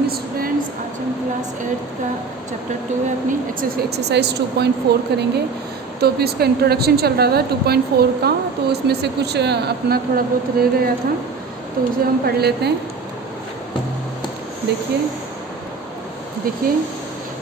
Morning students. आज हम class 8 का चैप्टर 2 है अपनी एक्सरसाइज 2.4 करेंगे। तो अभी उसका इंट्रोडक्शन चल रहा था 2.4 का, तो उसमें से कुछ अपना थोड़ा बहुत रह गया था, तो उसे हम पढ़ लेते हैं। देखिए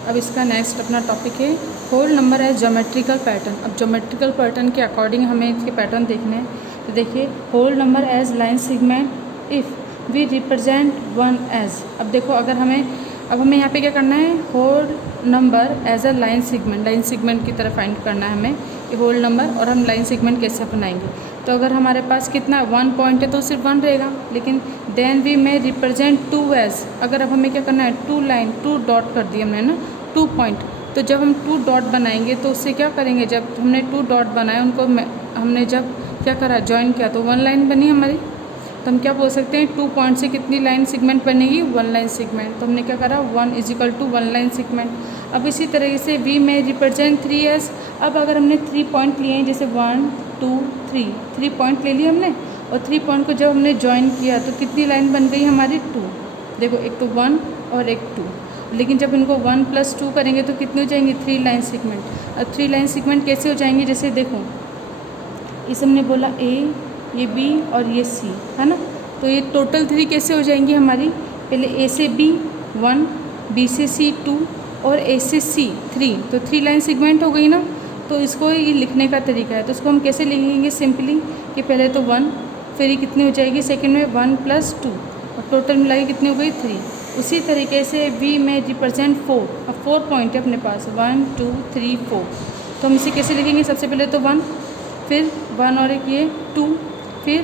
अब इसका नेक्स्ट अपना टॉपिक है whole number as geometrical pattern. अब ज्योमेट्रिकल पैटर्न के अकॉर्डिंग हमें इसके पैटर्न देखने हैं। तो देखिए whole number as line segment if we represent one as. अब देखो अब हमें यहाँ पे क्या करना है, whole number as a line segment की तरफ फाइंड करना है हमें कि होल नंबर, और हम लाइन सेगमेंट कैसे अपनाएंगे। तो अगर हमारे पास कितना 1 पॉइंट है तो सिर्फ 1 रहेगा, लेकिन देन वी में रिप्रेजेंट 2 एज। अगर अब हमें क्या करना है, 2 डॉट कर दिया हमने ना, 2 पॉइंट। तो जब हम 2 डॉट बनाएंगे तो उससे क्या करेंगे, जब हमने 2 डॉट बनाए उनको हमने जब क्या करा, ज्वाइन किया, तो 1 लाइन बनी हमारी। तो हम क्या बोल सकते हैं, 2 पॉइंट से कितनी लाइन सेगमेंट बनेगी, 1 लाइन सेगमेंट। तो हमने क्या करा, 1 = 1 लाइन सेगमेंट। अब इसी तरीके से वी में रिप्रेजेंट 3 एज। अब अगर हमने 3 पॉइंट लिए हैं, जैसे 1 2 3 पॉइंट ले लिए हमने, और 3 पॉइंट को जब हमने ज्वाइन किया तो कितनी लाइन बन गई हमारी, 2। देखो एक तो 1 और एक 2, लेकिन जब इनको 1 + 2 करेंगे तो कितनी हो जाएंगी, 3 लाइन सेगमेंट। अब 3 लाइन सेगमेंट कैसे हो जाएंगे, जैसे देखो इस हमने बोला ए, ये बी और ये सी है ना, तो ये टोटल 3 कैसे हो जाएंगी हमारी, पहले ए से बी 1, बी से सी 2 और ए से सी 3, तो 3 लाइन सेगमेंट हो गई ना। तो इसको ये लिखने का तरीका है, तो इसको हम कैसे लिखेंगे, सिंपली कि पहले तो 1, फिर ये कितनी हो जाएगी सेकेंड में 1 + 2, और टोटल मिलाके कितनी हो गई 3। उसी तरीके से वी में रिप्रेजेंट 4। अब 4 पॉइंट है अपने पास, 1 2 3 4, तो हम इसे कैसे लिखेंगे, सबसे पहले तो 1, फिर 1 और एक ये 2, फिर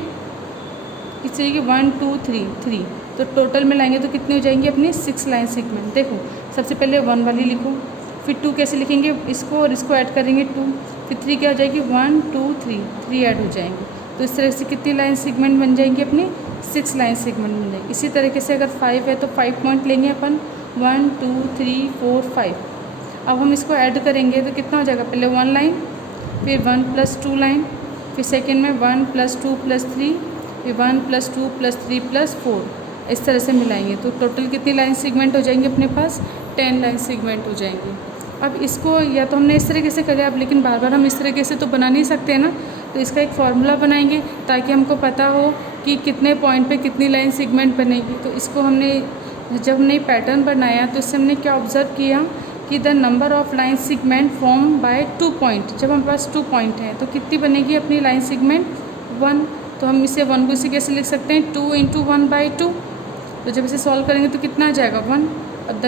इस तरीके 1 2 3, तो टोटल मिलाएंगे तो कितनी हो जाएंगी अपनी 6 लाइन सेगमेंट। देखो सबसे पहले 1 वाली लिखो, फिर 2 कैसे लिखेंगे, इसको और इसको ऐड करेंगे 2, फिर 3 क्या हो जाएगी, 1 2 3 ऐड हो जाएंगे। तो इस तरह से कितनी लाइन सेगमेंट बन जाएंगी अपनी, 6 लाइन सेगमेंट बन जाएगी। इसी तरीके से अगर 5 है तो 5 पॉइंट लेंगे अपन, 1 2 3 4 5। अब हम इसको ऐड करेंगे तो कितना हो जाएगा, पहले 1 लाइन, फिर 1 + 2 लाइन, फिर सेकेंड में 1 + 2 + 3, फिर 1 + 2 + 3 + 4। इस तरह से मिलाएंगे तो टोटल कितनी लाइन सेगमेंट हो जाएंगे अपने पास, 10 लाइन सेगमेंट हो जाएंगे। अब इसको या तो हमने इस तरीके से करें, अब लेकिन बार बार हम इस तरीके से तो बना नहीं सकते हैं ना, तो इसका एक फार्मूला बनाएंगे ताकि हमको पता हो कि कितने पॉइंट पे कितनी लाइन सेगमेंट बनेगी। तो इसको हमने जब हमने पैटर्न बनाया तो इससे हमने क्या ऑब्ज़र्व किया कि the number of line segment form by 2 point. जब हमारे पास 2 पॉइंट है तो कितनी बनेगी अपनी लाइन सेगमेंट, 1। तो हम इसे 1 को इसे कैसे लिख सकते हैं, 2 × 1/2। तो जब इसे सॉल्व करेंगे तो कितना आ जाएगा, 1। अब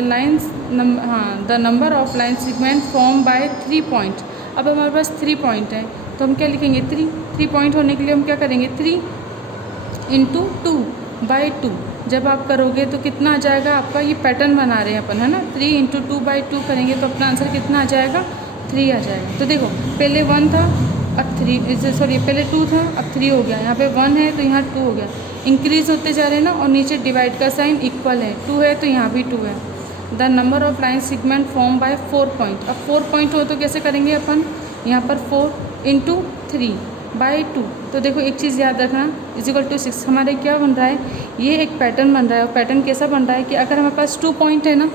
the number of line segment form by 3 point. अब हमारे पास 3 पॉइंट है तो हम क्या लिखेंगे, 3 पॉइंट होने के लिए हम क्या करेंगे, 3 × 2/2। जब आप करोगे तो कितना आ जाएगा आपका, ये पैटर्न बना रहे हैं अपन है ना, 3 × 2/2 करेंगे तो अपना आंसर कितना आ जाएगा, 3 आ जाएगा। तो देखो पहले 1 था, अब 3, सॉरी पहले 2 था, अब 3 हो गया। यहाँ पे 1 है तो यहाँ 2 हो गया, इंक्रीज़ होते जा रहे हैं ना, और नीचे डिवाइड का साइन इक्वल है, 2 है तो यहाँ भी 2 है। The number of line segment form by 4 point. अब 4 पॉइंट हो तो कैसे करेंगे अपन, यहाँ पर 4 × 3/2। तो देखो एक चीज़ याद रखना, = 6। हमारे क्या बन रहा है, ये एक पैटर्न बन रहा है, और पैटर्न कैसा बन रहा है कि अगर हमारे पास 2 पॉइंट है ना,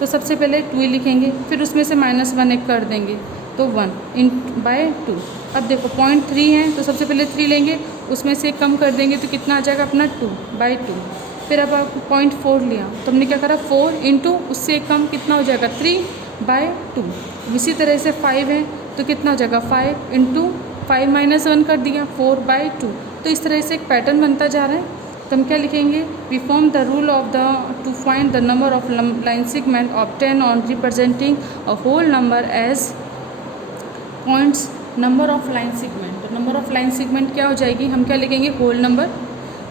तो सबसे पहले 2 ही लिखेंगे, फिर उसमें से -1 एक कर देंगे, तो 1/2। अब देखो पॉइंट 3 है तो सबसे पहले 3 लेंगे, उसमें से कम कर देंगे तो कितना आ जाएगा अपना 2/2। फिर अब आप पॉइंट 4 लिया तो हमने क्या करा, 4 × उससे कम कितना हो जाएगा, 3/2। इसी तरह से 5 है तो कितना हो जाएगा, 5 × 5 - 1 कर दिया, 4/2। तो इस तरह से एक पैटर्न बनता जा रहा है। तो हम क्या लिखेंगे, we form the rule of the to find the number of line segment obtain on representing a whole number as points number of line segment. तो नंबर ऑफ़ लाइन सेगमेंट क्या हो जाएगी, हम क्या लिखेंगे, whole number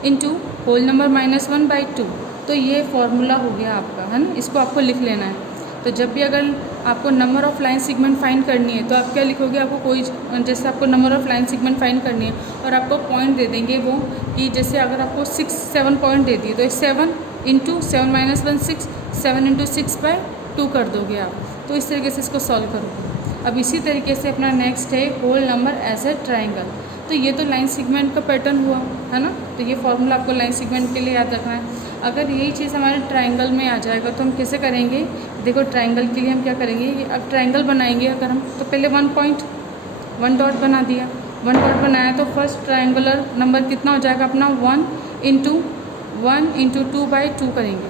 into whole number -1/2। तो ये formula हो गया आपका है ना, इसको आपको लिख लेना है। तो जब भी अगर आपको number of line segment find करनी है तो आप क्या लिखोगे, आपको कोई जैसे आपको number of line segment find करनी है और आपको पॉइंट दे देंगे वो, कि जैसे अगर आपको 7 पॉइंट दे दिए तो 7 × 7 - 1 6, 7 × 6/2 कर दोगे आप। तो इस तरीके से इसको सॉल्व करोगे। अब इसी तरीके से अपना नेक्स्ट है whole number as a triangle. तो ये तो लाइन सेगमेंट का पैटर्न हुआ है ना, तो ये फॉर्मूला आपको लाइन सेगमेंट के लिए याद रखना है। अगर यही चीज़ हमारे ट्रायंगल में आ जाएगा तो हम कैसे करेंगे? देखो ट्रायंगल के लिए हम क्या करेंगे, अब ट्रायंगल बनाएंगे अगर हम, तो पहले 1 डॉट बना दिया, 1 डॉट बनाया तो फर्स्ट ट्रायंगुलर नंबर कितना हो जाएगा अपना 1 इंटू 2/2 करेंगे,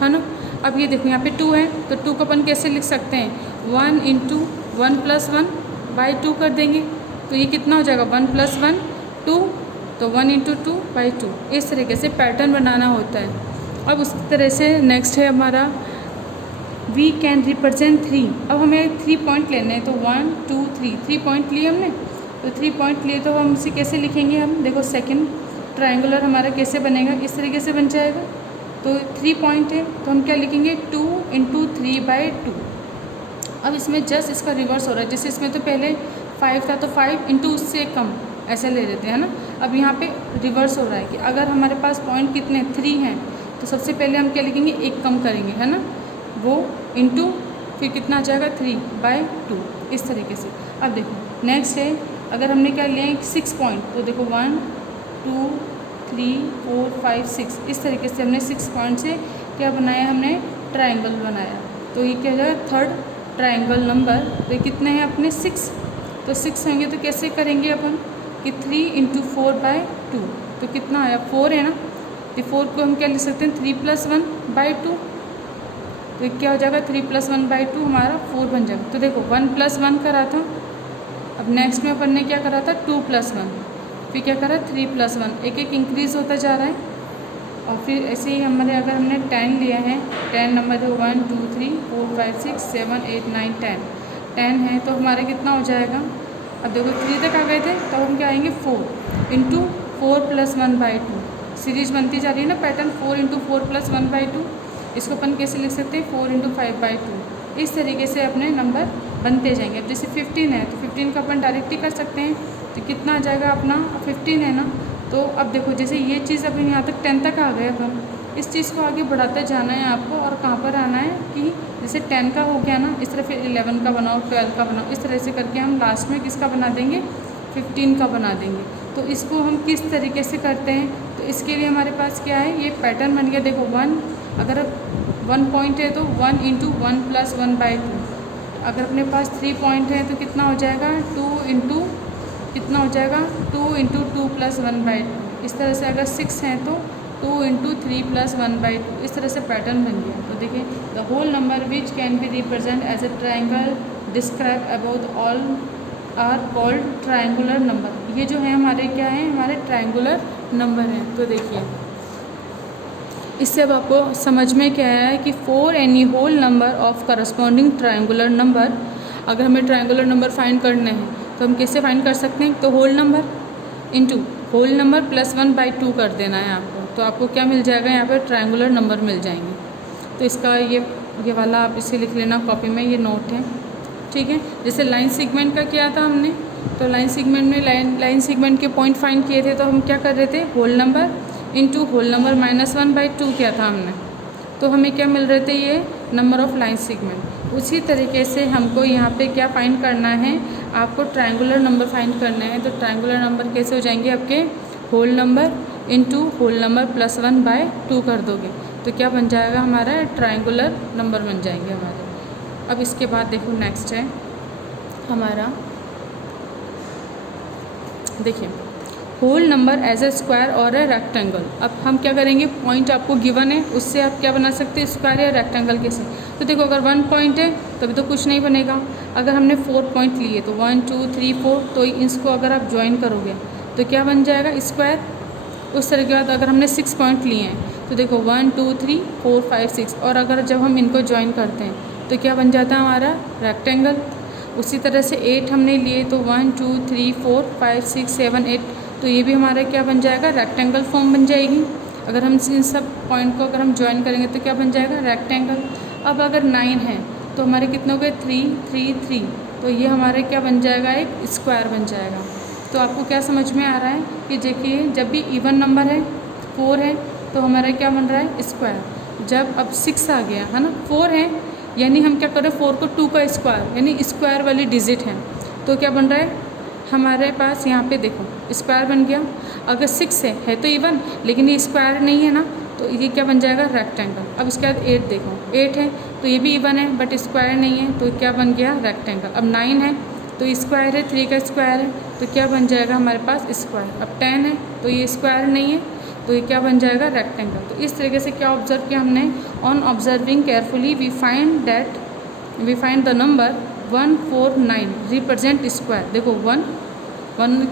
है ना। अब ये देखो यहाँ पे 2 है तो 2 को अपन कैसे लिख सकते हैं, 1 इंटू 1 + 1/2 कर देंगे, तो ये कितना हो जाएगा 1 + 1 2, तो 1 इंटू 2/2। इस तरीके से पैटर्न बनाना होता है। अब उस तरह से नेक्स्ट है हमारा वी कैन रिप्रेजेंट 3। अब हमें 3 पॉइंट लेने हैं, तो 1 2 3 पॉइंट लिए हमने, तो 3 पॉइंट लिए तो हम उसे कैसे लिखेंगे, हम देखो सेकंड ट्रायंगुलर हमारा कैसे बनेगा, इस तरीके से बन जाएगा। तो 3 पॉइंट है तो हम क्या लिखेंगे 2 इंटू 3/2। अब इसमें जस्ट इसका रिवर्स हो रहा है, जैसे इसमें तो पहले 5 था तो 5 इंटू उससे कम ऐसे ले लेते हैं ना। अब यहाँ पे रिवर्स हो रहा है कि अगर हमारे पास पॉइंट कितने 3 हैं तो सबसे पहले हम क्या लिखेंगे, एक कम करेंगे, है ना, वो इंटू फिर कितना आ जाएगा 3/2, इस तरीके से। अब देखो नेक्स्ट है, अगर हमने क्या लिया है 6 पॉइंट, तो देखो 1 2 3 4 5 6, इस तरीके से हमने 6 पॉइंट से क्या बनाया, हमने ट्रायंगल बनाया। तो ये क्या हो जाएगा थर्ड ट्रायंगल नंबर। तो कितने हैं अपने 6, तो 6 होंगे तो कैसे करेंगे अपन कि 3 इंटू 4/2, तो कितना आया 4 है ना, तो 4 को हम क्या लिख सकते हैं 3 + 1/2, तो क्या हो जाएगा 3 + 1/2 हमारा 4 बन जाएगा। तो देखो 1 + 1 करा था, अब नेक्स्ट में अपन ने क्या करा था 2 + 1, फिर क्या करा 3 + 1, एक एक इंक्रीज़ होता जा रहा है। और फिर ऐसे ही हमारे अगर हमने 10 लिया है, 10 नंबर है 1 2 3 4 5 6 7 8 9 10 है तो हमारा कितना हो जाएगा, अब देखो 3 तक आ गए थे तो हम क्या आएंगे 4 इंटू 4 + 1/2, सीरीज बनती जा रही है ना पैटर्न, 4 इंटू 4 + 1/2। इसको अपन कैसे लिख सकते हैं 4 इंटू 5/2। इस तरीके से अपने नंबर बनते जाएंगे। अब जैसे 15 है तो 15 का अपन डायरेक्ट ही कर सकते हैं, तो कितना आ जाएगा अपना 15 है ना। तो अब देखो जैसे ये चीज़ अभी यहाँ तक 10 तक आ गए, अब हम इस चीज़ को आगे बढ़ाते जाना है आपको, और कहाँ पर आना है कि जैसे 10 का हो गया ना, इस तरह फिर 11 का बनाओ, 12 का बनाओ, इस तरह से करके हम लास्ट में किसका बना देंगे 15 का बना देंगे। तो इसको हम किस तरीके से करते हैं, तो इसके लिए हमारे पास क्या है, ये पैटर्न बन गया। देखो 1, अगर 1 पॉइंट है तो 1 इंटू 1 + 1/2, अगर अपने पास 3 पॉइंट है तो कितना हो जाएगा 2 इंटू कितना हो जाएगा 2 इंटू 2 + 1/2। इस तरह से अगर 6 हैं तो 2 इंटू 3 + 1/2, इस तरह से पैटर्न बन गया। तो देखिए the whole number which can be represent as a triangle describe about all are called triangular number. ये जो है हमारे क्या है, हमारे ट्रायंगुलर नंबर हैं। तो देखिए इससे अब आपको समझ में क्या आया है कि for any whole number of corresponding triangular number, अगर हमें ट्रायंगुलर नंबर फाइंड करने हैं तो हम कैसे फाइंड कर सकते हैं, तो whole number into whole number + 1/2 कर देना है आपको, तो आपको क्या मिल जाएगा यहाँ पर ट्रायंगुलर नंबर मिल जाएंगे। तो इसका ये वाला आप इसे लिख लेना कॉपी में, ये नोट है, ठीक है। जैसे लाइन सेगमेंट का किया था हमने, तो लाइन सेगमेंट में लाइन सेगमेंट के पॉइंट फाइंड किए थे, तो हम क्या कर रहे थे whole number into whole number -1/2 किया था हमने, तो हमें क्या मिल रहे थे ये नंबर ऑफ लाइन सेगमेंट। उसी तरीके से हमको यहाँ पे क्या फाइंड करना है, आपको ट्रायंगुलर नंबर फाइंड करना है। तो ट्रायंगुलर नंबर कैसे हो जाएंगे आपके, whole number into whole number + 1/2 कर दोगे तो क्या बन जाएगा हमारा ट्रायंगुलर नंबर बन जाएंगे हमारे। अब इसके बाद देखो नेक्स्ट है हमारा, देखिए whole number as a square और ए रेक्टेंगल। अब हम क्या करेंगे, पॉइंट आपको गिवन है उससे आप क्या बना सकते हैं स्क्वायर या रेक्टेंगल के से। तो देखो अगर 1 पॉइंट है तभी तो कुछ नहीं बनेगा, अगर हमने 4 पॉइंट लिए तो 1 2 3 4, तो इसको अगर आप ज्वाइन करोगे तो क्या बन जाएगा स्क्वायर। उस तरह के बाद अगर हमने 6 पॉइंट लिए हैं तो देखो 1 2 3 4 5 6, और अगर जब हम इनको ज्वाइन करते हैं तो क्या बन जाता है हमारा रेक्टेंगल। उसी तरह से 8 हमने लिए तो 1 2 3 4 5 6 7 8, तो ये भी हमारा क्या बन जाएगा रेक्टेंगल फॉर्म बन जाएगी। अगर हम इन सब पॉइंट को अगर हम ज्वाइन करेंगे तो क्या बन जाएगा रेक्टेंगल। अब अगर 9 है तो हमारे कितने हो गए 3 3 3, तो ये हमारे क्या बन जाएगा एक स्क्वायर बन जाएगा। तो आपको क्या समझ में आ रहा है कि देखिए जब भी इवन नंबर है 4 है तो हमारा क्या बन रहा है स्क्वायर। जब अब 6 आ गया है ना, 4 है यानी हम क्या कर रहे हैं 4 को 2 का स्क्वायर यानी स्क्वायर वाली डिजिट है, तो क्या बन रहा है हमारे पास यहाँ पे देखो स्क्वायर बन गया। अगर 6 है तो इवन, लेकिन ये स्क्वायर नहीं है ना, तो ये क्या बन जाएगा, रेक्टेंगल। अब इसके बाद 8 देखो, 8 है तो ये भी इवन है बट स्क्वायर नहीं है, तो क्या बन गया, रेक्टेंगल। अब 9 है तो स्क्वायर है, 3 का स्क्वायर है तो क्या बन जाएगा हमारे पास, स्क्वायर। अब 10 है तो ये स्क्वायर नहीं है तो ये क्या बन जाएगा, रेक्टेंगल। तो इस तरीके से क्या ऑब्जर्व किया हमने, on observing carefully we find the number 149 represent square. देखो 1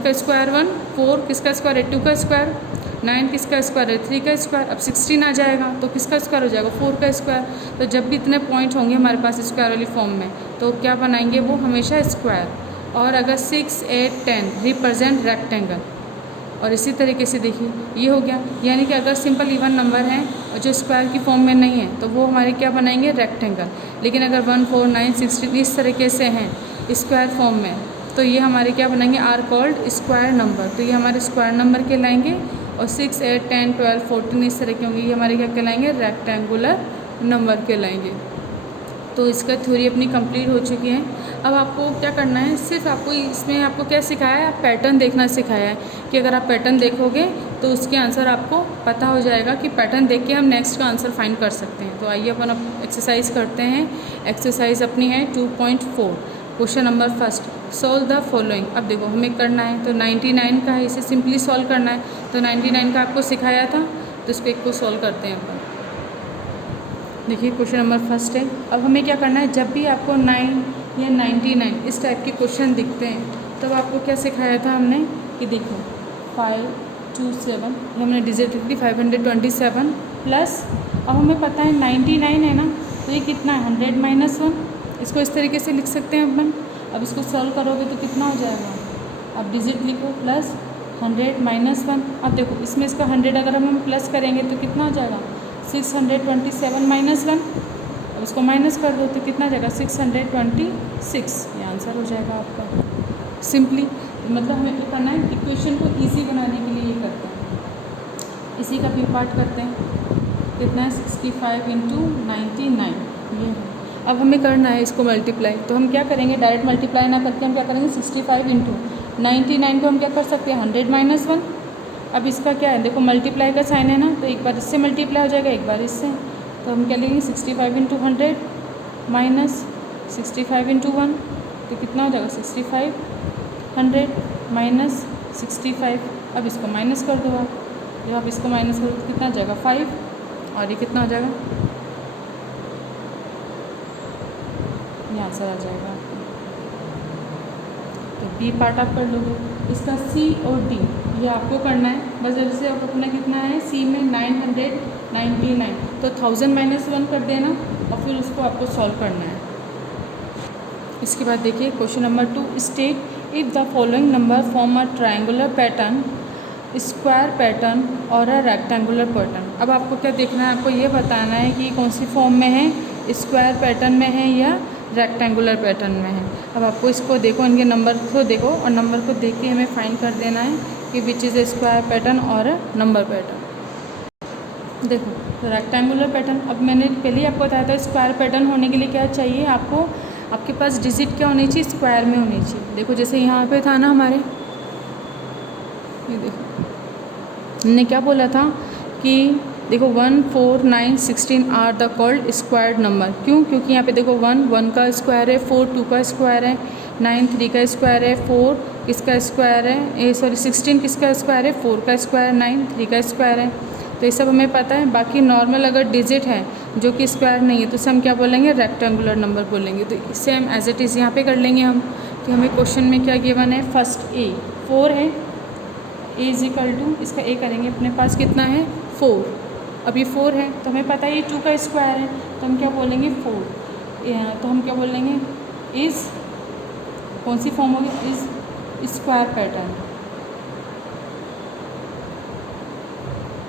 का स्क्वायर 1, 4 किसका स्क्वायर है, 2 का स्क्वायर, 9 किसका स्क्वायर है, 3 का स्क्वायर। अब 16 आ जाएगा तो किसका स्क्वायर हो जाएगा, 4 का स्क्वायर। तो जब भी इतने पॉइंट होंगे हमारे पास स्क्वायर वाली फॉर्म में तो क्या बनाएंगे, वो हमेशा स्क्वायर। और अगर 6, 8, 10 रिप्रेजेंट रेक्टेंगल। और इसी तरीके से देखिए ये हो गया, यानी कि अगर सिंपल इवन नंबर हैं और जो स्क्वायर की फॉर्म में नहीं है तो वो हमारे क्या बनाएंगे, रेक्टेंगल। लेकिन अगर 1, 4, 9, 16 इस तरीके से हैं स्क्वायर फॉर्म में तो ये हमारे क्या बनाएंगे, आर कॉल्ड स्क्वायर नंबर। तो ये हमारे स्क्वायर नंबर कहलाएंगे। और 6, 8, 10, 12, 14 इस तरह के होंगे, ये हमारे क्या कहलाएंगे, रेक्टेंगुलर नंबर कहलाएंगे। तो इसका थ्योरी अपनी कंप्लीट हो चुकी है। अब आपको क्या करना है, सिर्फ आपको इसमें आपको क्या सिखाया है, पैटर्न देखना सिखाया है कि अगर आप पैटर्न देखोगे तो उसके आंसर आपको पता हो जाएगा कि पैटर्न देख के हम नेक्स्ट का आंसर फाइंड कर सकते हैं। तो आइए अपन अब एक्सरसाइज करते हैं। एक्सरसाइज अपनी है 2.4, question number first, solve the following. अब देखो हमें करना है तो 99 का है, इसे सिंपली सॉल्व करना है। तो 99 का आपको सिखाया था तो इसको एक को सॉल्व करते हैं अपन। देखिए क्वेश्चन नंबर फर्स्ट है। अब हमें क्या करना है, जब भी आपको 9 या 99 इस टाइप के क्वेश्चन दिखते हैं तब आपको क्या सिखाया था हमने कि देखो 527 हमने डिजिट लिख दी, 527 प्लस, अब हमें पता है 99 है ना, तो ये कितना है, 100 - 1। इसको इस तरीके से लिख सकते हैं अपन। अब इसको सॉल्व करोगे तो कितना हो जाएगा, अब डिजिट लिखो प्लस 100 - 1। अब देखो इसमें इसका 100 अगर हम प्लस करेंगे तो कितना हो जाएगा, 627 - 1। अब इसको माइनस कर दो तो कितना जाएगा, 626। ये आंसर हो जाएगा आपका। सिंपली मतलब हमें क्या करना है, इक्वेशन को इजी बनाने के लिए ये करते हैं। इसी का भी पार्ट करते हैं, कितना है 65 × 99 ये है। अब हमें करना है इसको मल्टीप्लाई, तो हम क्या करेंगे, डायरेक्ट मल्टीप्लाई ना करके हम क्या करेंगे, 65 × 99 को हम क्या कर सकते हैं, 100 - 1। अब इसका क्या है, देखो मल्टीप्लाई का साइन है ना, तो एक बार इससे मल्टीप्लाई हो जाएगा, एक बार इससे। तो हम क्या लेंगे, 65 × 100 माइनस 65 × 1, तो कितना हो जाएगा, 65, 100 माइनस 65। अब इसको माइनस कर दो आप, जब आप इसको माइनस करो तो कितना आ जाएगा, 5। और ये कितना हो जाएगा, ये आंसर आ जाएगा। तो बी पार्ट आप कर लोगे। इसका सी और डी ये आपको करना है। बस जैसे आप अपना कितना है, सी में 999 तो 1000 - 1 कर देना और फिर उसको आपको सॉल्व करना है। इसके बाद देखिए question number 2, state if the following number form a triangular pattern, square pattern और अ रेक्टेंगुलर पैटर्न। अब आपको क्या देखना है, आपको ये बताना है कि कौन सी फॉर्म में है, स्क्वायर पैटर्न में है या रेक्टेंगुलर पैटर्न में है। अब आपको इसको देखो, इनके नंबर को देखो और नंबर को देख के हमें फाइंड कर देना है कि which is a square pattern और नंबर पैटर्न। देखो तो रेक्टेंगुलर पैटर्न, अब मैंने पहले ही आपको बताया था स्क्वायर पैटर्न होने के लिए क्या चाहिए आपको, आपके पास डिजिट क्या होनी चाहिए, स्क्वायर में होनी चाहिए। देखो जैसे यहाँ पे था ना हमारे, ये देखो हमने क्या बोला था कि देखो 1, 4, 9, 16 are the called squared number. क्यों, क्योंकि यहाँ पे देखो 1 का स्क्वायर है, 4 2 का स्क्वायर है, 9 3 का स्क्वायर है, 4 किसका स्क्वायर है, 16 किसका स्क्वायर है, 4 का स्क्वायर, 9 3 का स्क्वायर है। तो ये सब हमें पता है। बाकी नॉर्मल अगर डिजिट है जो कि स्क्वायर नहीं है तो इसे हम क्या बोलेंगे, रेक्टेंगुलर नंबर बोलेंगे। तो सेम एज इट इज़ यहाँ पे कर लेंगे हम कि हमें क्वेश्चन में क्या गिवन है, फर्स्ट ए 4 है, ए इज इक्वल टू इसका ए करेंगे, अपने पास कितना है 4। अब ये 4 है तो हमें पता है ये 2 का स्क्वायर है, तो हम क्या बोलेंगे 4। तो हम क्या बोलेंगे, इज़ कौन सी फॉर्म होगी, इज़ स्क्वायर पैटर्न।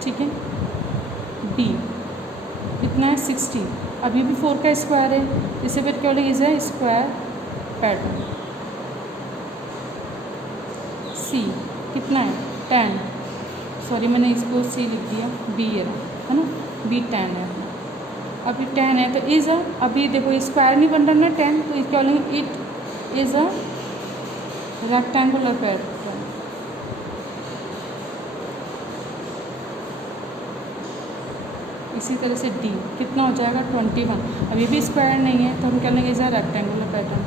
ठीक है। बी कितना है 16, अभी भी 4 का स्क्वायर है, इसे फिर क्या बोलेंगे, इज़ है स्क्वायर पैटर्न। सी कितना है 10, सॉरी मैंने इसको सी लिख दिया, बी है ना, बी 10 है। अभी 10 है तो इज़ अभी देखो स्क्वायर नहीं बन रहा ना 10, तो क्या बोलेंगे, it is a rectangular pattern. इसी तरह से डी कितना हो जाएगा 21। अब ये भी स्क्वायर नहीं है तो हम क्या लेंगे इसे रेक्टेंगुलर पैटर्न।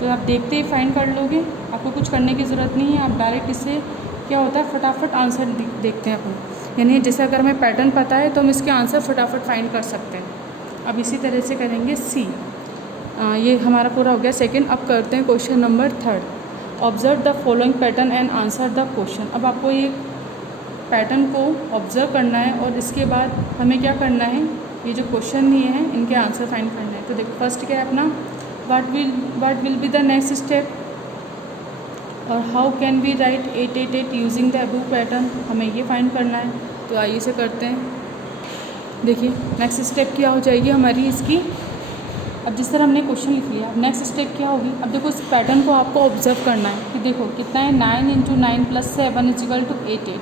तो आप देखते ही फाइंड कर लोगे, आपको कुछ करने की ज़रूरत नहीं है। आप डायरेक्ट इससे क्या होता है फटाफट आंसर देखते हैं अपन, यानी जैसे अगर हमें पैटर्न पता है तो हम इसके आंसर फटाफट फाइंड कर सकते हैं। अब इसी तरह से करेंगे सी। ये हमारा पूरा हो गया सेकंड। अब करते हैं question number third. Observe the following pattern and answer the question. अब आपको ये पैटर्न को ऑब्जर्व करना है और इसके बाद हमें क्या करना है, ये जो क्वेश्चन दिए हैं इनके आंसर फाइंड करना है। तो देखो फर्स्ट क्या है अपना, what will be the next step और how can we write 888 using the above pattern, हमें ये फाइंड करना है। तो आइए इसे करते हैं। देखिए नेक्स्ट स्टेप क्या हो जाएगी हमारी इसकी। अब जिस तरह हमने क्वेश्चन लिख लिया, अब नेक्स्ट स्टेप क्या होगी। अब देखो इस पैटर्न को आपको ऑब्जर्व करना है कि देखो कितना है 9 × 9 + 7 = 88।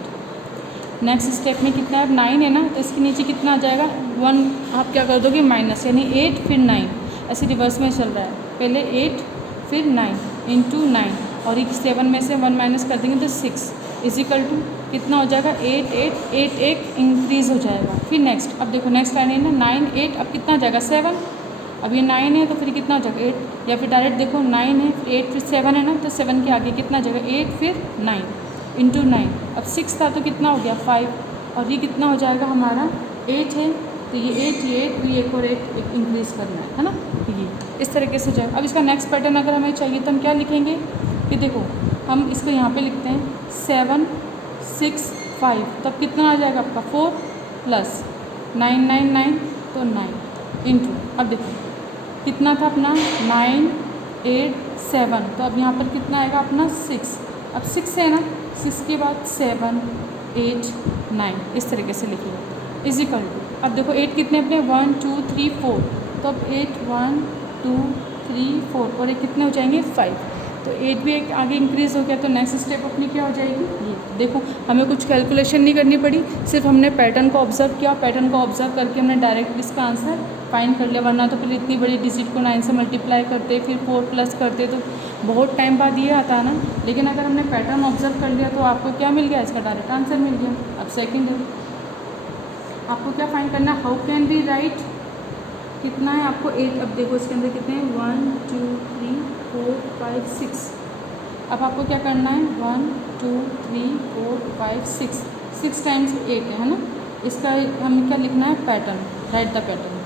नेक्स्ट स्टेप में कितना है, अब 9 है ना तो इसके नीचे कितना आ जाएगा 1, आप क्या कर दोगे माइनस, यानी 8 फिर 9, ऐसे रिवर्स में चल रहा है। पहले 8 फिर 9 × 9 और एक 7 में से 1 माइनस कर देंगे तो 6 = कितना हो जाएगा 8 8 8 1 इंक्रीज़ हो जाएगा। फिर नेक्स्ट, अब देखो नेक्स्ट लाइन है ना 9 8, अब कितना आ जाएगा 7। अब ये 9 है तो फिर कितना हो जाएगा 8, या फिर डायरेक्ट देखो 9 है फिर 8 फिर 7 है ना तो 7 के आगे कितना आ जाएगा 8 फिर 9 × 9। अब 6 था तो कितना हो गया 5, और ये कितना हो जाएगा हमारा 8 है तो ये 8 ये 8 भी एक और 8 इंक्रीज़ करना है ना। ये इस तरीके से जाए। अब इसका नेक्स्ट पैटर्न अगर हमें चाहिए तो हम क्या लिखेंगे कि देखो हम इसको यहाँ पे लिखते हैं 7 6 5, तब कितना आ जाएगा आपका 4 + 9 9 9 तो 9 × अब देखो कितना था अपना 9 8 7, तो अब यहाँ पर कितना आएगा अपना 6। अब 6 है ना, 6 के बाद 7 8 9 इस तरीके से लिखिएगा = अब देखो 8 कितने अपने 1 2 3 4, तो अब 8 1 2 3 4 और ये कितने हो जाएंगे 5, तो 8 भी एक आगे इंक्रीज़ हो गया। तो नेक्स्ट स्टेप अपनी क्या हो जाएगी, ये देखो हमें कुछ कैलकुलेशन नहीं करनी पड़ी, सिर्फ हमने पैटर्न को ऑब्जर्व किया। पैटर्न को ऑब्जर्व करके हमने डायरेक्ट इसका आंसर फाइंड कर लिया, वरना तो फिर इतनी बड़ी डिजिट को 9 से मल्टीप्लाई करते फिर 4 प्लस करते तो बहुत टाइम बाद ये आता ना। लेकिन अगर हमने पैटर्न ऑब्जर्व कर लिया तो आपको क्या मिल गया, इसका डायरेक्ट आंसर मिल गया। अब सेकेंड है, आपको क्या फाइंड करना है, हाउ कैन वी राइट, कितना है आपको 8। अब देखो इसके अंदर कितने हैं 1 2 3 4 5 6। अब आपको क्या करना है 1 2 3 4 5 6 6 टाइम्स 8 है ना। इसका हमें क्या लिखना है पैटर्न, राइट द पैटर्न।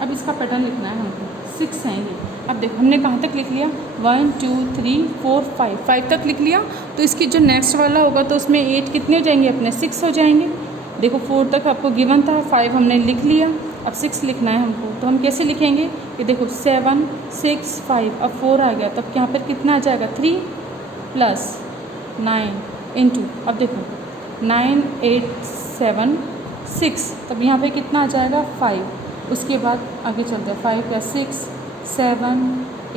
अब इसका पैटर्न लिखना है हमको, 6 हैं ये। अब देखो हमने कहाँ तक लिख लिया 1 2 3 4 5 तक लिख लिया। तो इसकी जो नेक्स्ट वाला होगा तो उसमें 8 कितने हो जाएंगे अपने 6 हो जाएंगे। देखो 4 तक आपको गिवन था, 5 हमने लिख लिया, अब 6 लिखना है हमको। तो हम कैसे लिखेंगे कि देखो 7 6 5, अब 4 आ गया, तब यहाँ पर कितना आ जाएगा 3 + 9 × अब देखो 9 8 7 6, तब यहाँ पे कितना आ जाएगा 5। उसके बाद आगे चलते हैं 5 + 6 7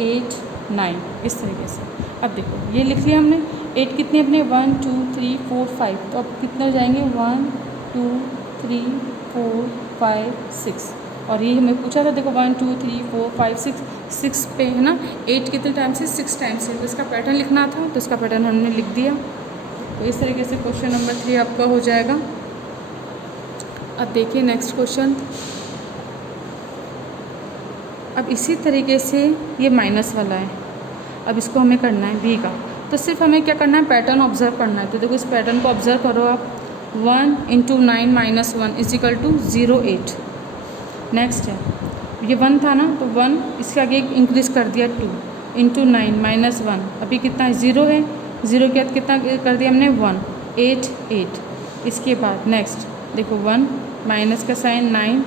8 9 इस तरीके से। अब देखो ये लिख लिया हमने। 8 कितने अपने 1 2 3 4 5, तो अब कितने हो जाएंगे 1 2 3 4 5 6। और ये हमें पूछा था देखो 1 2 3 4 5 6 6 पे है ना, 8 कितने टाइम्स है 6 टाइम्स है। तो इसका पैटर्न लिखना था तो इसका पैटर्न हमने लिख दिया। तो इस तरीके से क्वेश्चन नंबर 3 आपका हो जाएगा। अब देखिए नेक्स्ट क्वेश्चन। अब इसी तरीके से ये माइनस वाला है, अब इसको हमें करना है बी का। तो सिर्फ हमें क्या करना है पैटर्न ऑब्जर्व करना है। तो देखो इस पैटर्न को ऑब्जर्व करो आप, 1 × 9 - 1 = 0 8। नेक्स्ट है ये 1 था ना, तो 1 इसके आगे इंक्रीज़ कर दिया 2 × 9 - 1, अभी कितना है 0 है, 0 के बाद कितना कर दिया हमने 1 8 8। इसके बाद नेक्स्ट देखो 1 माइनस का साइन 9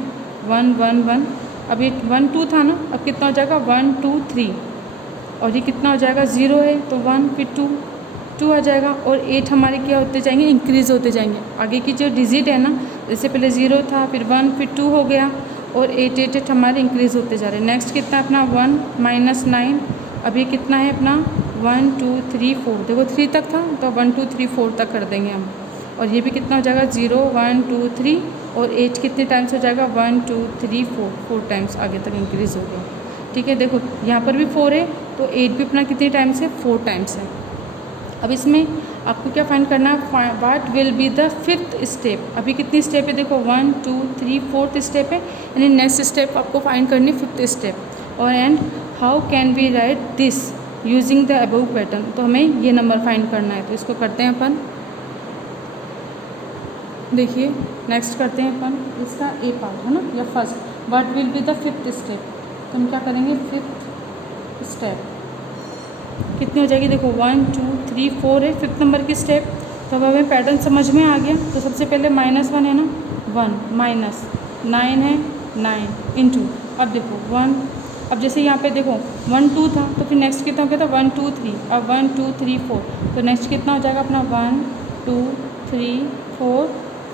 1 1 1, अब ये 1 2 था ना, अब कितना हो जाएगा 1 2 3, और ये कितना हो जाएगा 0 है तो 1 फिर 2 2 आ जाएगा। और 8 हमारे क्या होते जाएंगे इंक्रीज़ होते जाएंगे। आगे की जो डिजिट है ना, जैसे पहले 0 था फिर 1 फिर 2 हो गया, और 8 8 8 हमारे इंक्रीज़ होते जा रहे हैं। नेक्स्ट कितना अपना 1 - 9, अब ये कितना है अपना 1 2 3 4, देखो 3 तक था तो 1 2 3 4 तक कर देंगे हम। और ये भी कितना हो जाएगा 0 1 2 3, और 8 कितने टाइम्स हो जाएगा 1 2 3 4 टाइम्स आगे तक इंक्रीज़ हो गया। ठीक है, देखो यहाँ पर भी 4 है तो 8 भी अपना कितने टाइम्स है 4 टाइम्स है। अब इसमें आपको क्या फाइंड करना है, what will be the fifth step. अभी कितनी स्टेप है देखो 1 2 3 4th स्टेप है, यानी नेक्स्ट स्टेप आपको फाइंड करनी फिफ्थ स्टेप। और and how can we write this using the above pattern, तो हमें ये नंबर फाइंड करना है। तो इसको करते हैं अपन, देखिए नेक्स्ट करते हैं अपन इसका ए पार्ट है ना, या first what will be the fifth step. तो हम क्या करेंगे, फिफ्थ स्टेप कितनी हो जाएगी देखो 1 2 3 4 है फिफ्थ नंबर की स्टेप। तो अब हमें पैटर्न समझ में आ गया। तो सबसे पहले -1 है ना, 1 माइनस 9 है 9 इंटू, अब देखो 1, अब जैसे यहाँ पे देखो 1 2 था तो फिर नेक्स्ट कितना हो गया था 1 2 3, अब 1 2 3 4, तो नेक्स्ट कितना हो जाएगा अपना 1 2 3 4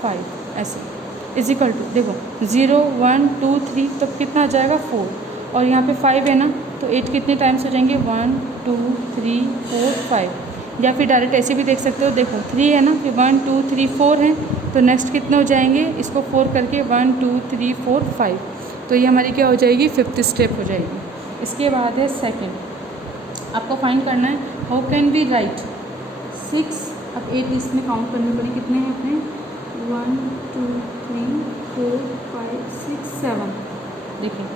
5 ऐसे इजिकल टू देखो 0 1 2 3, तो कितना आ जाएगा 4, और यहाँ पे 5 है ना, तो 8 कितने टाइम्स हो जाएंगे 1 2 3 4 5, या फिर डायरेक्ट ऐसे भी देख सकते हो, देखो 3 है ना, फिर 1 2 3 4 है, तो नेक्स्ट कितने हो जाएंगे, इसको 4 करके 1 2 3 4 5, तो ये हमारी क्या हो जाएगी फिफ्थ स्टेप हो जाएगी। इसके बाद है सेकंड, आपको फाइंड करना है हाउ कैन वी राइट 6, अब 8 इसमें काउंट करने पड़े, कितने हैं अपने 1 2 3 4 5 6 7, देखिए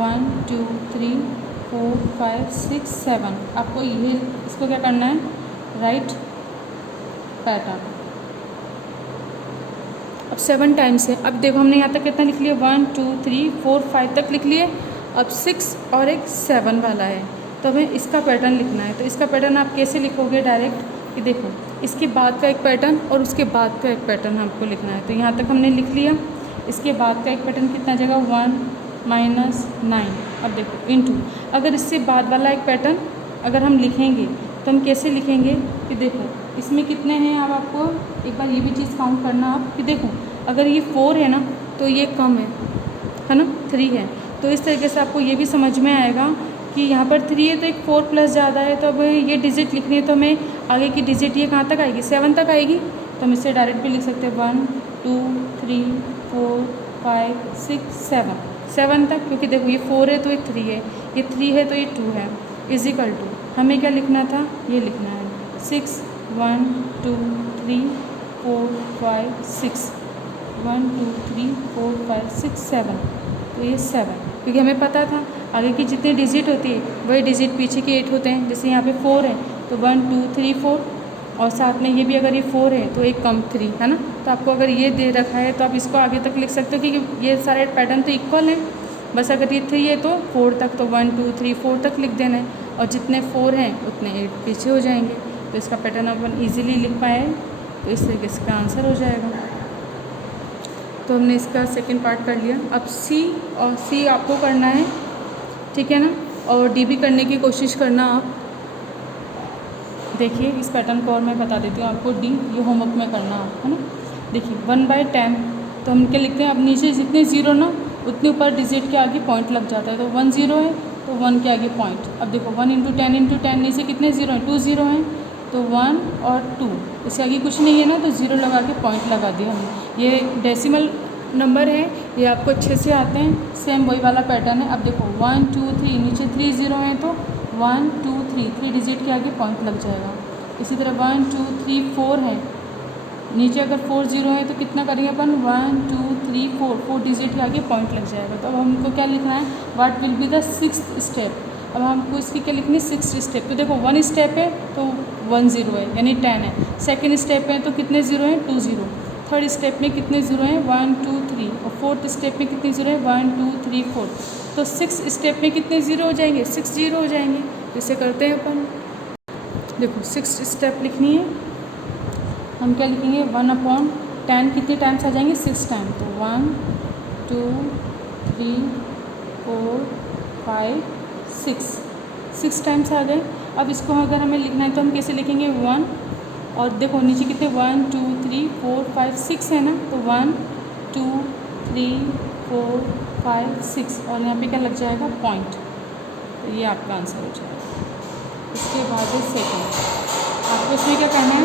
1 2 3 4 5 6 7, आपको ये इसको क्या करना है राइट पैटर्न। अब 7 टाइम्स है, अब देखो हमने यहाँ तक कितना लिख लिया 1 2 3 4 5 तक लिख लिए, अब 6 और एक 7 वाला है, तो हमें इसका पैटर्न लिखना है। तो इसका पैटर्न आप कैसे लिखोगे डायरेक्ट कि देखो इसके बाद का एक पैटर्न और उसके बाद का एक पैटर्न हमको लिखना है। तो यहाँ तक हमने लिख लिया, इसके बाद का एक पैटर्न कितना जगह 1 -9, अब देखो इंटू, अगर इससे बाद वाला एक पैटर्न अगर हम लिखेंगे तो हम कैसे लिखेंगे कि देखो इसमें कितने हैं, अब आपको एक बार ये भी चीज़ काउंट करना आप कि देखो अगर ये 4 है ना तो ये कम है ना 3 है, तो इस तरीके से आपको ये भी समझ में आएगा कि यहाँ पर 3 है तो एक 4 प्लस ज़्यादा है, तो अब ये डिजिट लिखनी है तो हमें आगे की डिजिट ये कहाँ तक आएगी 7 तक आएगी, तो हम इससे डायरेक्ट भी लिख सकते हैं 1 2 3 4 5 6 7 तक, क्योंकि देखो ये 4 है तो ये 3 है, ये 3 है तो ये 2 है, इजिकल टू हमें क्या लिखना था, ये लिखना है 6 1 2 3 4 5 6 1 2 3 4 5 6 7, तो ये 7, क्योंकि हमें पता था आगे की जितनी डिजिट होती है वही डिजिट पीछे के 8 होते हैं। जैसे यहाँ पे 4 है तो 1 2 3 4, और साथ में ये भी अगर ये 4 है तो एक कम 3 है ना, तो आपको अगर ये दे रखा है तो आप इसको आगे तक लिख सकते हो क्योंकि ये सारे पैटर्न तो इक्वल हैं, बस अगर ये 3 है तो 4 तक, तो 1 2 3 4 तक लिख देना है, और जितने 4 हैं उतने 8 पीछे हो जाएंगे, तो इसका पैटर्न अपन ईजिली लिख पाए, तो इस तरीके से इसका आंसर हो जाएगा। तो हमने इसका सेकंड पार्ट कर लिया। अब सी, और सी आपको करना है, ठीक है ना, और डी भी करने की कोशिश करना आप। देखिए इस पैटर्न को और मैं बता देती हूँ आपको, डी ये होमवर्क में करना आप, है ना। देखिए 1/10, तो हम क्या लिखते हैं, अब नीचे जितने ज़ीरो ना उतने ऊपर डिजिट के आगे पॉइंट लग जाता है, तो 1 0 है तो 1 के आगे पॉइंट। अब देखो 1 × 10 नीचे कितने ज़ीरो हैं, 2 0 हैं, तो 1 और 2, इसके आगे कुछ नहीं है ना, तो ज़ीरो लगा के पॉइंट लगा दिया हमने। ये डेसिमल नंबर है, ये आपको अच्छे से आते हैं, सेम वही वाला पैटर्न है। अब देखो 1 2 3, नीचे 3 0 हैं तो 1 2 3 डिजिट के आगे पॉइंट लग जाएगा। इसी तरह 1 2 3 4 है, नीचे अगर 4 0 है तो कितना करेंगे अपन 1 2 3 4 डिजिट के आगे पॉइंट लग जाएगा। तो अब हमको क्या लिखना है, what will be the 6th step. अब हमको इसकी क्या लिखनी है 6th स्टेप। तो देखो 1 स्टेप है तो 1 0 है यानी 10 है, सेकेंड स्टेप है तो कितने ज़ीरो हैं 2 0, थर्ड स्टेप में कितने ज़ीरो हैं 1 2 3, और फोर्थ स्टेप में कितने ज़ीरो हैं 1 2 3 4, तो 6 स्टेप में कितने ज़ीरो हो जाएंगे 6 0 हो जाएंगे। इसे करते हैं अपन, देखो 6th स्टेप लिखनी है, हम क्या लिखेंगे 1/10 कितने टाइम्स आ जाएंगे 6 टाइम, तो 1 2 3 4 5 6 टाइम्स आ गए। अब इसको अगर हमें लिखना है तो हम कैसे लिखेंगे 1, और देखो नीचे कितने 1 2 3 4 5 6 है ना, तो 1 2 3 4 5 6, और यहाँ पे क्या लग जाएगा पॉइंट, तो ये आपका आंसर हो जाएगा। इसके बाद है सेकंड, आपको इसमें क्या कहना है,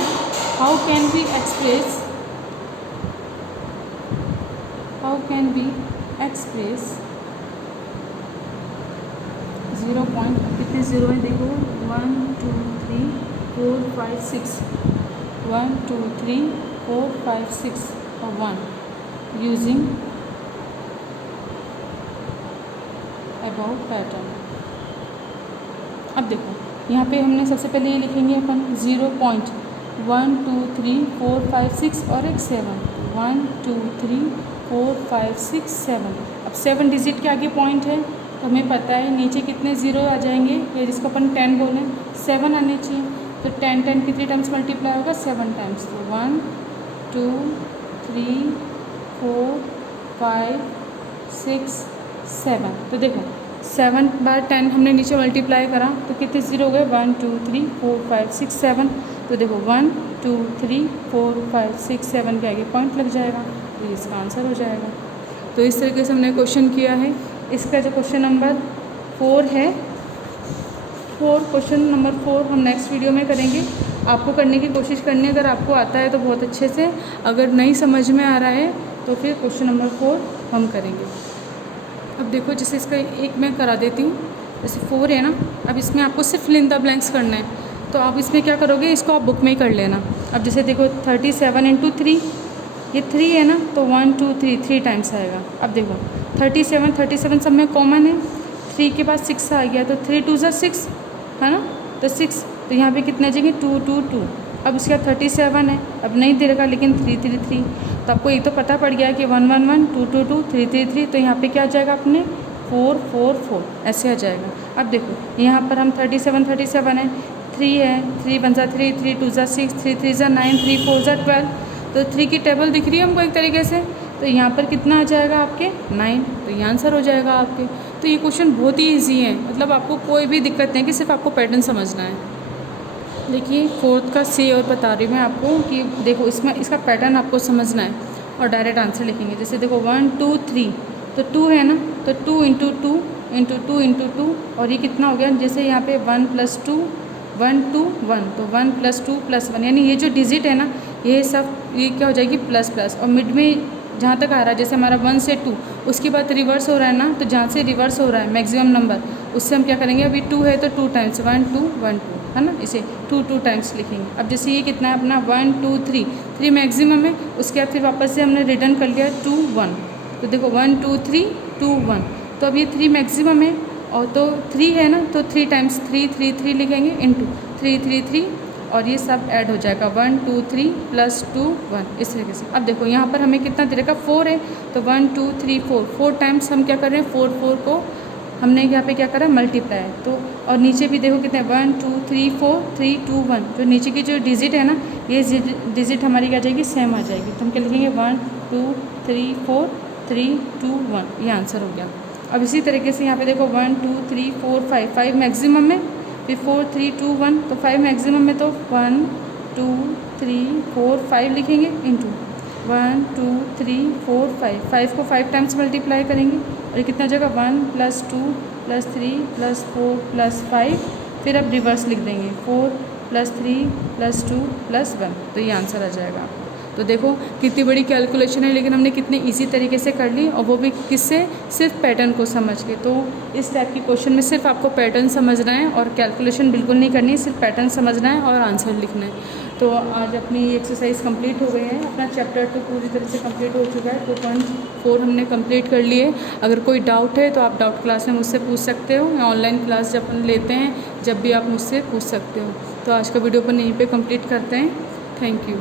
how can we express 0 point, कितने ज़ीरो हैं देखो 1 2 3 4 5 6 1 2 3 4 5 6 और 1 यूजिंग अबाउट पैटर्न। अब देखो यहाँ पे हमने सबसे पहले ये लिखेंगे अपन 0.1 2 3 4 5 6 और एक 7 1 2 3 4 5 6 7। अब 7 डिजिट के आगे पॉइंट है तो हमें पता है नीचे कितने ज़ीरो आ जाएंगे, ये जिसको अपन 10 बोलें 7 आने चाहिए। तो 10 कितने टाइम्स मल्टीप्लाई होगा 7 टाइम्स। तो 1 2 3 4 5 6 7। तो देखो 7 बार 10 हमने नीचे मल्टीप्लाई करा तो कितने ज़ीरो हो गए 1 2 3 4 5 6 7। तो देखो 1 2 3 4 5 6 7 के आगे पॉइंट लग जाएगा, तो इसका आंसर हो जाएगा। तो इस तरीके से हमने क्वेश्चन किया है। इसका जो क्वेश्चन नंबर 4 है, क्वेश्चन नंबर 4 हम नेक्स्ट वीडियो में करेंगे। आपको करने की कोशिश करनी है, अगर आपको आता है तो बहुत अच्छे से, अगर नहीं समझ में आ रहा है तो फिर क्वेश्चन नंबर 4 हम करेंगे। अब देखो जैसे इसका एक मैं करा देती हूँ, जैसे 4 है ना, अब इसमें आपको सिर्फ फिल इन द ब्लैंक्स करना है। तो आप इसमें क्या करोगे, इसको आप बुक में ही कर लेना। अब जैसे देखो 37 × 3, ये 3 है ना, तो 1 2 3 टाइम्स आएगा। अब देखो 37 सब में कॉमन है, 3 के बाद 6 आ गया तो 3 2 6 है ना, तो 6। तो यहाँ पे कितने आ जाएंगे 2 2 2। अब इसके बाद 37 है, अब नहीं दे रखा लेकिन 3 3 3। तो आपको ये तो पता पड़ गया कि 1 1 1 2 2 2 3 3 3। तो यहाँ पे क्या आ जाएगा अपने 4 4 4 ऐसे आ जाएगा। अब देखो यहाँ पर हम 37 है, 3 है, 3 1 3 3 2 6 3 3 9 3 4 12। तो 3 की टेबल दिख रही है हमको एक तरीके से, तो यहाँ पर कितना आ जाएगा आपके 9। तो ये आंसर हो जाएगा आपके। तो ये क्वेश्चन बहुत ही ईजी है, मतलब आपको कोई भी दिक्कत नहीं है कि सिर्फ आपको पैटर्न समझना है। देखिए 4th का सी और बता रही हूँ मैं आपको कि देखो इसमें इसका पैटर्न आपको समझना है और डायरेक्ट आंसर लिखेंगे। जैसे देखो 1 2 3, तो 2 है ना, तो 2 × 2 × 2 × 2, और ये कितना हो गया, जैसे यहाँ पे 1 + 2 1 2 1, तो 1 + 2 + 1, यानी ये जो डिजिट है ना ये सब ये क्या हो जाएगी प्लस प्लस। और मिड में जहाँ तक आ रहा है, जैसे हमारा 1 से 2, उसके बाद रिवर्स हो रहा है ना, तो जहाँ से रिवर्स हो रहा है मैक्सिमम नंबर, उससे हम क्या करेंगे, अभी 2 है तो 2 टाइम्स 1 2 1 2 है ना, इसे 2 2 टाइम्स लिखेंगे। अब जैसे ये कितना है अपना 1 2 3 मैक्सिमम है, उसके बाद फिर वापस से हमने रिटर्न कर लिया 2 1। तो देखो 1 2 3 2 1, तो अब ये 3 मैक्सिमम है और तो 3 है ना, तो 3 टाइम्स 3 3 3 लिखेंगे इंटू 3 3 3, और ये सब ऐड हो जाएगा 1 2 3 + 2 1 इस तरीके से। अब देखो यहाँ पर हमें कितना दे रखा 4 है, तो 1 2 3 4 टाइम्स हम क्या कर रहे हैं 4 को हमने यहाँ पे क्या करा मल्टीप्लाई। तो और नीचे भी देखो कितने 1 2 3 4 3 2 1, जो नीचे की जो डिजिट है ना ये डिजिट हमारी क्या जाएगी सेम आ जाएगी। तो हम क्या लिखेंगे 1 2 3 4 3 2 1, ये आंसर हो गया। अब इसी तरीके से यहाँ पे देखो 1 2 3 4 5 मैक्सिमम में, फिर 4 3 2 1, तो 5 मैक्सिमम में, तो 1 2 3 4 5 लिखेंगे इंटू 1 2 3 4 5 को 5 टाइम्स मल्टीप्लाई करेंगे और ये कितना जगह 1 + 2 + 3 + 4 + 5, फिर अब रिवर्स लिख देंगे 4 + 3 + 2 + 1, तो ये आंसर आ जाएगा। तो देखो कितनी बड़ी कैलकुलेशन है, लेकिन हमने कितने इजी तरीके से कर ली, और वो भी किससे, सिर्फ पैटर्न को समझ के। तो इस टाइप की क्वेश्चन में सिर्फ आपको पैटर्न समझना है और कैलकुलेशन बिल्कुल नहीं करनी है, सिर्फ पैटर्न समझना है और आंसर लिखना है। तो आज अपनी एक्सरसाइज कंप्लीट हो गई है, अपना चैप्टर तो पूरी तरह से कंप्लीट हो चुका है। 2.4 हमने कंप्लीट कर लिए। अगर कोई डाउट है तो आप डाउट क्लास में मुझसे पूछ सकते हो, या ऑनलाइन क्लास जब अपन लेते हैं जब भी आप मुझसे पूछ सकते हो। तो आज का वीडियो अपन यहीं पे कंप्लीट करते हैं। Thank you.